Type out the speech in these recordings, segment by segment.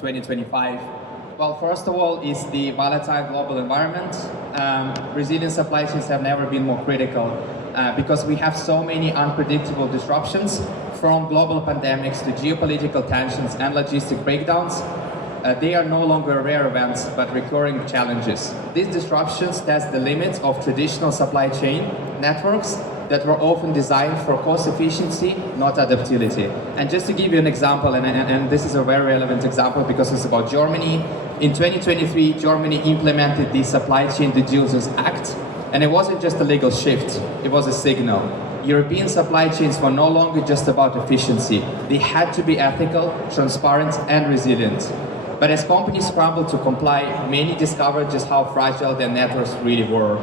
2025? Well, first of all, is the volatile global environment. Resilient supply chains have never been more critical because we have so many unpredictable disruptions, from global pandemics to geopolitical tensions and logistic breakdowns. They are no longer rare events, but recurring challenges. These disruptions test the limits of traditional supply chain networks that were often designed for cost efficiency, not adaptability. And just to give you an example, and this is a very relevant example because it's about Germany. In 2023, Germany implemented the Supply Chain Due Diligence Act, and it wasn't just a legal shift, it was a signal. European supply chains were no longer just about efficiency. They had to be ethical, transparent, and resilient. But as companies scrambled to comply, many discovered just how fragile their networks really were.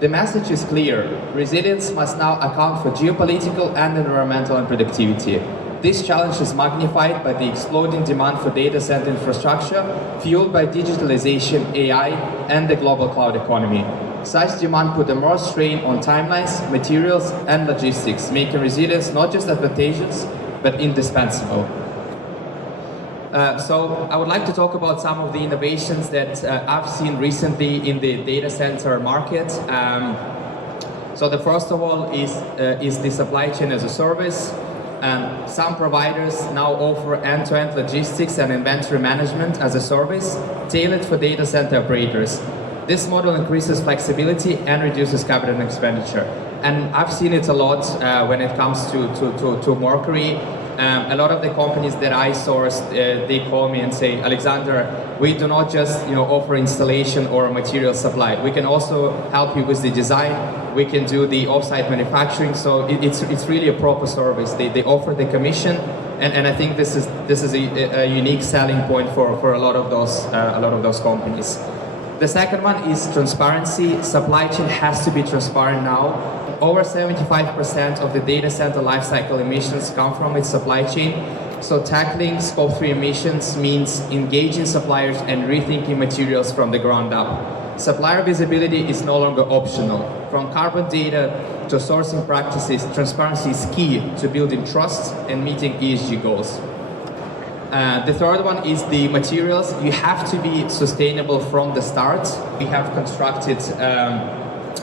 The message is clear. Resilience must now account for geopolitical and environmental unpredictability. This challenge is magnified by the exploding demand for data center infrastructure, fueled by digitalization, AI, and the global cloud economy. Such demand put more strain on timelines, materials, and logistics, making resilience not just advantageous, but indispensable. So I would like to talk about some of the innovations that I've seen recently in the data center market. So the first of all is the supply chain as a service. Some providers now offer end-to-end logistics and inventory management as a service, tailored for data center operators. This model increases flexibility and reduces capital expenditure. And I've seen it a lot when it comes to Mercury. A lot of the companies that I sourced, they call me and say, Alexander, we do not just offer installation or material supply. We can also help you with the design. We can do the offsite manufacturing. So it's really a proper service. They offer the commission, and I think this is a unique selling point for a lot of those companies. The second one is transparency. Supply chain has to be transparent now. Over 75% of the data center lifecycle emissions come from its supply chain. So tackling Scope 3 emissions means engaging suppliers and rethinking materials from the ground up. Supplier visibility is no longer optional. From carbon data to sourcing practices, transparency is key to building trust and meeting ESG goals. The third one is the materials. You have to be sustainable from the start. We have constructed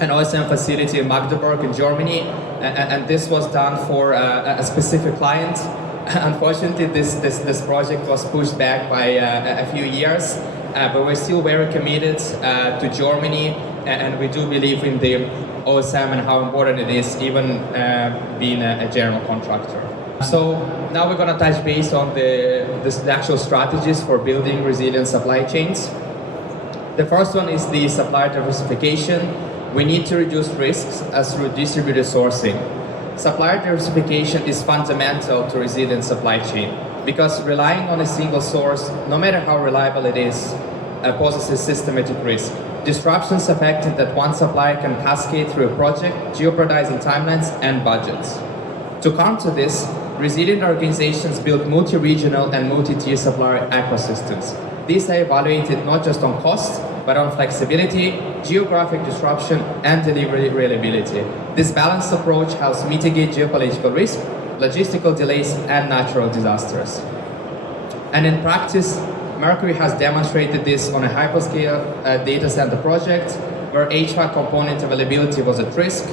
an OSM facility in Magdeburg in Germany, and this was done for a specific client. Unfortunately, this project was pushed back by a few years, but we're still very committed to Germany, and we do believe in the OSM and how important it is, even being a general contractor. So now we're going to touch base on the actual strategies for building resilient supply chains. The first one is the supplier diversification. We need to reduce risks through distributed sourcing. Supplier diversification is fundamental to resilient supply chain because relying on a single source, no matter how reliable it is, poses a systematic risk. Disruptions affected that one supplier can cascade through a project, jeopardizing timelines and budgets. To counter this, resilient organizations build multi-regional and multi-tier supplier ecosystems. These are evaluated not just on cost, but on flexibility, geographic disruption, and delivery reliability. This balanced approach helps mitigate geopolitical risk, logistical delays, and natural disasters. And in practice, Mercury has demonstrated this on a hyperscale data center project where HVAC component availability was at risk.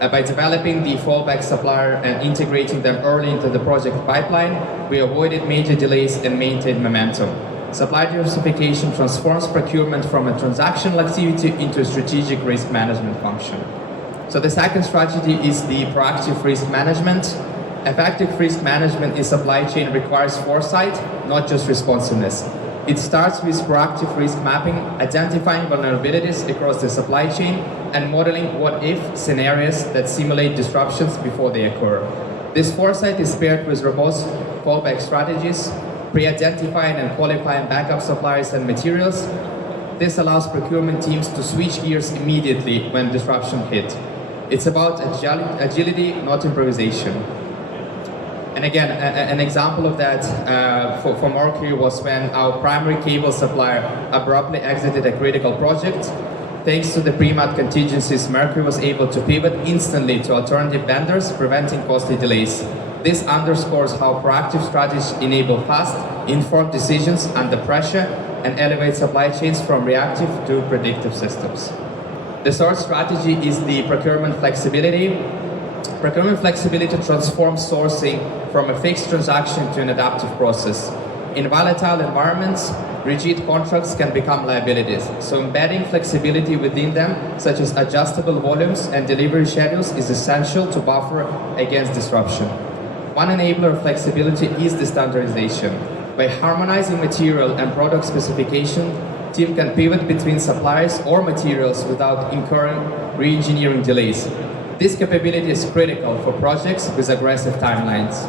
By developing the fallback supplier and integrating them early into the project pipeline, we avoided major delays and maintained momentum. Supply diversification transforms procurement from a transactional activity into a strategic risk management function. So the second strategy is the proactive risk management. Effective risk management in supply chain requires foresight, not just responsiveness. It starts with proactive risk mapping, identifying vulnerabilities across the supply chain, and modeling what-if scenarios that simulate disruptions before they occur. This foresight is paired with robust fallback strategies, pre-identifying and qualifying backup suppliers and materials. This allows procurement teams to switch gears immediately when disruption hit. It's about agility, not improvisation. And again, an example of that for Mercury was when our primary cable supplier abruptly exited a critical project. Thanks to the pre-mat contingencies, Mercury was able to pivot instantly to alternative vendors, preventing costly delays. This underscores how proactive strategies enable fast, informed decisions under pressure and elevate supply chains from reactive to predictive systems. The third strategy is the procurement flexibility. Procurement flexibility transforms sourcing from a fixed transaction to an adaptive process. In volatile environments, rigid contracts can become liabilities, so embedding flexibility within them, such as adjustable volumes and delivery schedules, is essential to buffer against disruption. One enabler of flexibility is the standardization. By harmonizing material and product specification, team can pivot between suppliers or materials without incurring re-engineering delays. This capability is critical for projects with aggressive timelines.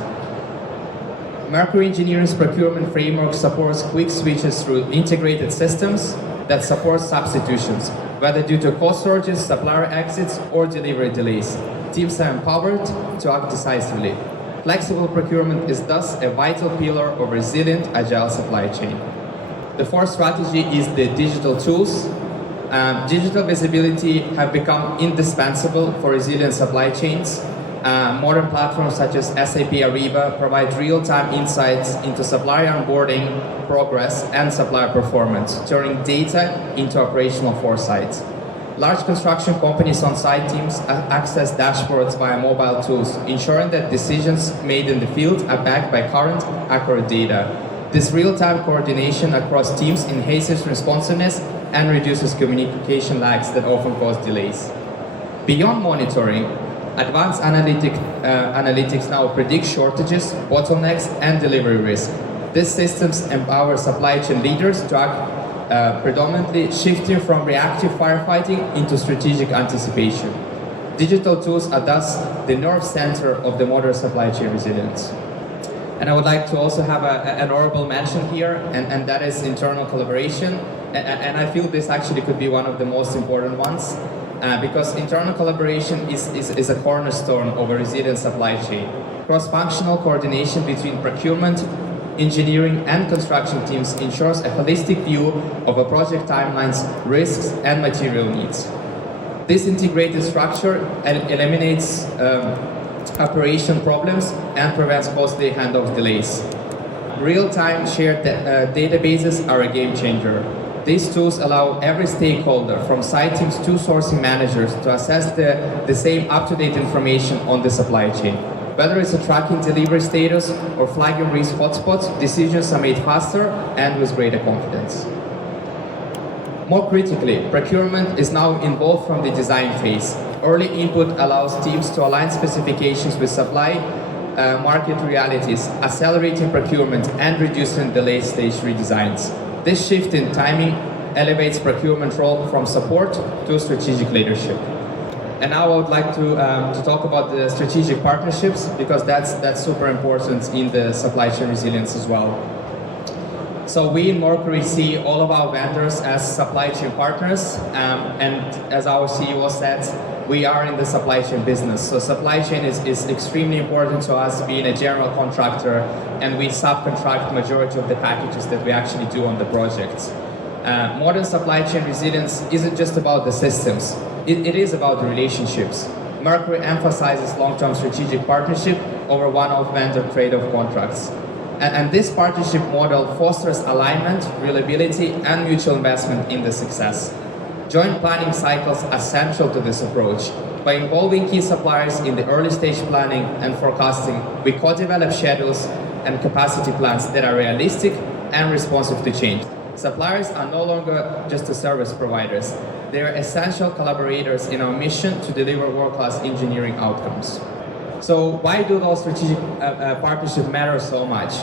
Mercury Engineering's procurement framework supports quick switches through integrated systems that support substitutions, whether due to cost surges, supplier exits, or delivery delays. Teams are empowered to act decisively. Flexible procurement is thus a vital pillar of resilient, agile supply chain. The fourth strategy is the digital tools. Digital visibility have become indispensable for resilient supply chains. Modern platforms such as SAP Ariba provide real-time insights into supplier onboarding, progress, and supplier performance, turning data into operational foresight. Large construction companies on-site teams access dashboards via mobile tools, ensuring that decisions made in the field are backed by current, accurate data. This real-time coordination across teams enhances responsiveness and reduces communication lags that often cause delays. Beyond monitoring, advanced analytics now predict shortages, bottlenecks, and delivery risk. These systems empower supply chain leaders to act predominantly shifting from reactive firefighting into strategic anticipation. Digital tools are thus the nerve center of the modern supply chain resilience. And I would like to also have an honorable mention here, and that is internal collaboration. And I feel this actually could be one of the most important ones. Because internal collaboration is a cornerstone of a resilient supply chain. Cross-functional coordination between procurement, engineering, and construction teams ensures a holistic view of a project timelines, risks, and material needs. This integrated structure eliminates operation problems and prevents costly handoff delays. Real-time shared databases are a game changer. These tools allow every stakeholder, from site teams to sourcing managers, to assess the same up-to-date information on the supply chain. Whether it's a tracking delivery status or flagging risk hotspots, decisions are made faster and with greater confidence. More critically, procurement is now involved from the design phase. Early input allows teams to align specifications with supply market realities, accelerating procurement and reducing the late-stage redesigns. This shift in timing elevates procurement role from support to strategic leadership. And now I would like to talk about the strategic partnerships, because that's super important in the supply chain resilience as well. So we in Mercury see all of our vendors as supply chain partners, and as our CEO said, we are in the supply chain business. So supply chain is extremely important to us, being a general contractor, and we subcontract majority of the packages that we actually do on the projects. Modern supply chain resilience isn't just about the systems, it is about the relationships. Mercury emphasizes long-term strategic partnership over one-off vendor trade-off contracts. And this partnership model fosters alignment, reliability, and mutual investment in the success. Joint planning cycles are central to this approach. By involving key suppliers in the early stage planning and forecasting, we co-develop schedules and capacity plans that are realistic and responsive to change. Suppliers are no longer just the service providers. They are essential collaborators in our mission to deliver world-class engineering outcomes. So why do those strategic partnerships matter so much?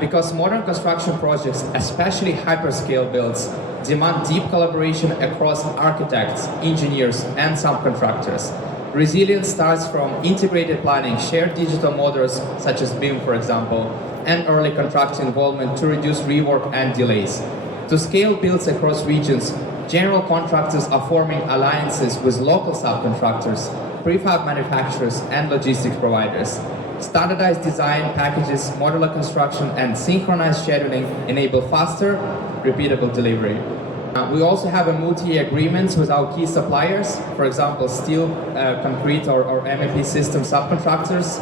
Because modern construction projects, especially hyperscale builds, demand deep collaboration across architects, engineers, and subcontractors. Resilience starts from integrated planning, shared digital models such as BIM, for example, and early contractor involvement to reduce rework and delays. To scale builds across regions, general contractors are forming alliances with local subcontractors, prefab manufacturers, and logistics providers. Standardized design packages, modular construction, and synchronized scheduling enable faster, repeatable delivery. We also have a multi-year agreements with our key suppliers, for example, steel, concrete, or MEP system subcontractors.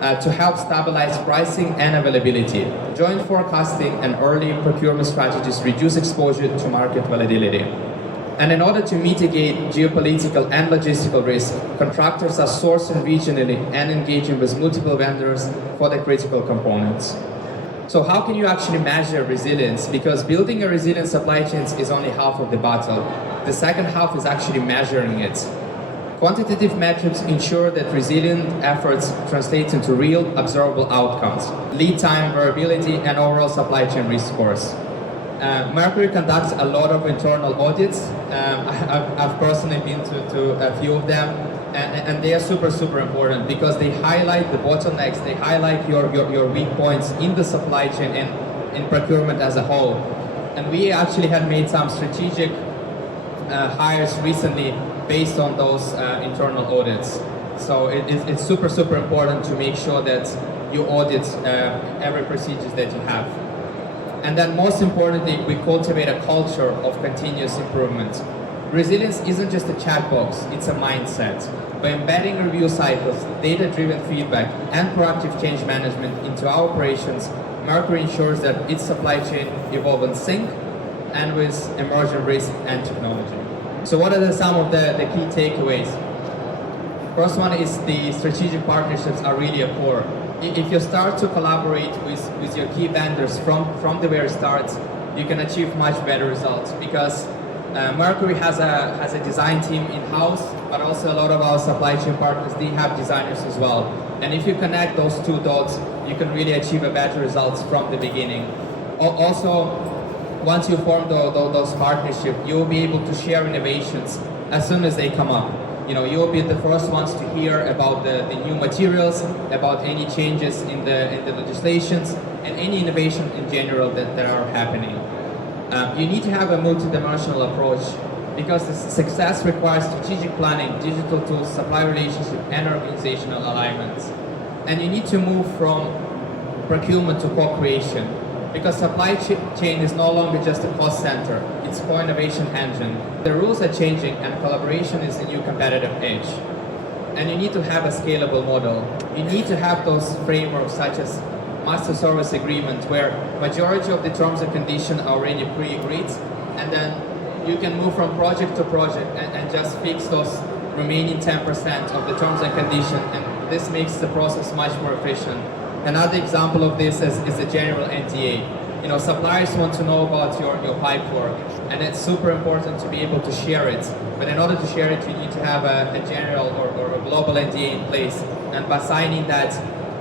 to help stabilize pricing and availability. Joint forecasting and early procurement strategies reduce exposure to market volatility. And in order to mitigate geopolitical and logistical risk, contractors are sourcing regionally and engaging with multiple vendors for the critical components. So how can you actually measure resilience? Because building a resilient supply chain is only half of the battle. The second half is actually measuring it. Quantitative metrics ensure that resilient efforts translate into real, observable outcomes, lead time, variability, and overall supply chain risk scores. Mercury conducts a lot of internal audits. I've personally been to a few of them, and they are super important because they highlight the bottlenecks, they highlight your weak points in the supply chain and in procurement as a whole. And we actually have made some strategic hires recently based on those internal audits. So it's super important to make sure that you audit every procedures that you have. And then most importantly, we cultivate a culture of continuous improvement. Resilience isn't just a checkbox, it's a mindset. By embedding review cycles, data-driven feedback, and proactive change management into our operations, Mercury ensures that its supply chain evolves in sync and with emerging risk and technology. So what are some of the key takeaways? First one is the strategic partnerships are really a core. If you start to collaborate with your key vendors from the very start, you can achieve much better results because Mercury has a design team in-house, but also a lot of our supply chain partners, they have designers as well. And if you connect those two dots, you can really achieve a better results from the beginning. Also, once you form those partnerships, you'll be able to share innovations as soon as they come up. You know, you'll be the first ones to hear about the new materials, about any changes in the legislations, and any innovation in general that are happening. You need to have a multidimensional approach because the success requires strategic planning, digital tools, supply relationship, and organizational alignments. And you need to move from procurement to co-creation because supply chain is no longer just a cost center, it's a co-innovation engine. The rules are changing and collaboration is the new competitive edge. And you need to have a scalable model. You need to have those frameworks such as master service agreement where majority of the terms and conditions are already pre-agreed, and then you can move from project to project and just fix those remaining 10% of the terms and conditions, and this makes the process much more efficient. Another example of this is the general NDA. You know, suppliers want to know about your pipe work, and it's super important to be able to share it. But in order to share it, you need to have a general or a global NDA in place. And by signing that,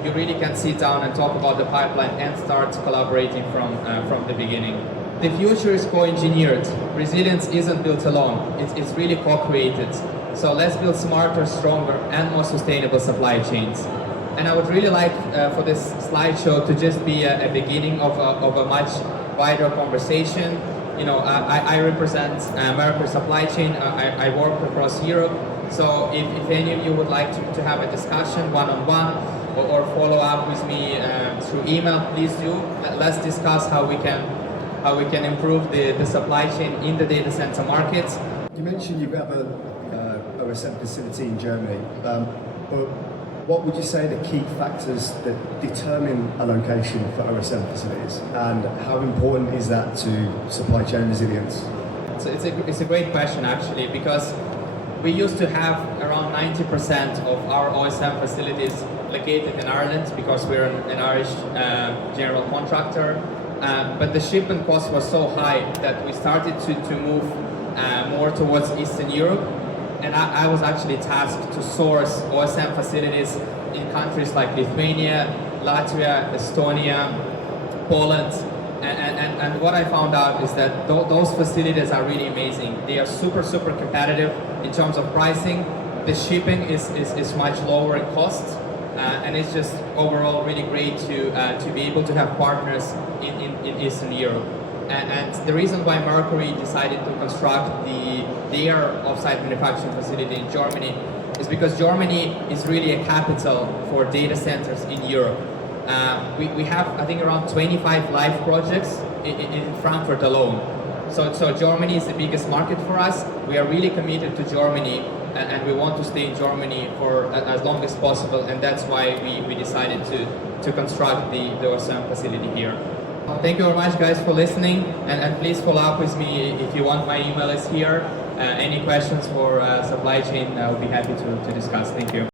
you really can sit down and talk about the pipeline and start collaborating from the beginning. The future is co-engineered. Resilience isn't built alone. It's really co-created. So let's build smarter, stronger, and more sustainable supply chains. And I would really like for this slideshow to just be a beginning of a much wider conversation. You know, I represent Mercury supply chain. I work across Europe. So if any of you would like to have a discussion one-on-one or follow up with me through email, please do. Let's discuss how we can improve the supply chain in the data center market. You mentioned you have a OSM facility in Germany, but what would you say the key factors that determine a location for OSM facilities, and how important is that to supply chain resilience? So it's a great question actually, because we used to have around 90% of our OSM facilities located in Ireland because we're an Irish general contractor, but the shipment cost was so high that we started to move more towards Eastern Europe. And I was actually tasked to source OSM facilities in countries like Lithuania, Latvia, Estonia, Poland. And what I found out is that those facilities are really amazing. They are super competitive in terms of pricing. The shipping is much lower in cost. And it's just overall really great to be able to have partners in Eastern Europe. And the reason why Mercury decided to construct their offsite manufacturing facility in Germany is because Germany is really a capital for data centers in Europe. We have, I think, around 25 live projects in Frankfurt alone. So Germany is the biggest market for us. We are really committed to Germany, and we want to stay in Germany for as long as possible, and that's why we decided to construct the OSM facility here. Thank you very much, guys, for listening, and please follow up with me if you want. My email is here. Any questions for supply chain, I'll be happy to discuss. Thank you.